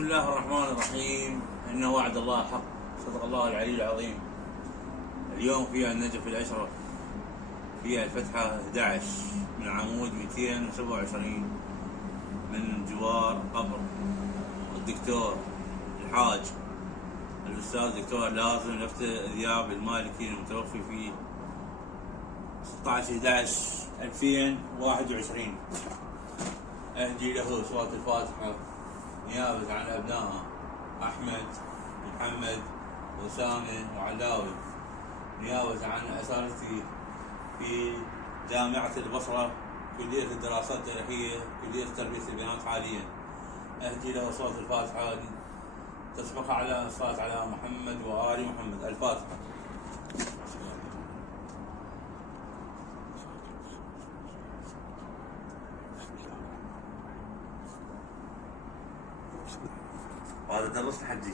بسم الله الرحمن الرحيم. إن وعد الله حق، صدق الله العلي العظيم. اليوم فيها النجف الأشرف، فيها الفتحة 11 من عمود 227 من جوار قبر الدكتور الحاج الأستاذ الدكتور لازم لفت ذياب المالكي المتوفي في 16/11/2021. أهدي له صلاة الفاتحة نيابة عن أبنائه أحمد محمد وأسامة وعلاوي، نيابة عن أساتذتي في جامعة البصرة كلية الدراسات التاريخية كلية تربية البنات حاليا. أهدي له صلاة الفاتحة تسبق على الصلاة على محمد وآل محمد. الفاتحة. هذا درسني حجي.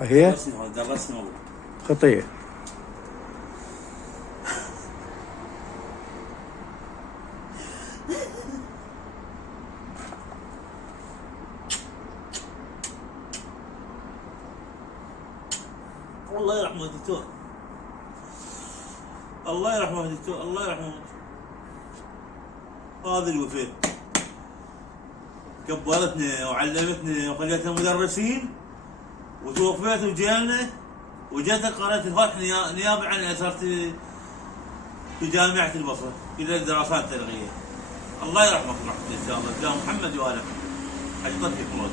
هي درسني والله. خطية. الله يرحمه الدكتور، الله يرحمه الدكتور، الله يرحمه. هذه الوفاة كبرتنا وعلمتنا وخليتنا مدرسين، وتوفيت وجينا وجيت قرأت الفاتحة نيابة عن صرت في جامعة البصرة في الدراسات التاريخية. الله يرحمك رحمة إن شاء الله. جاء محمد وآله حج طفيك موت.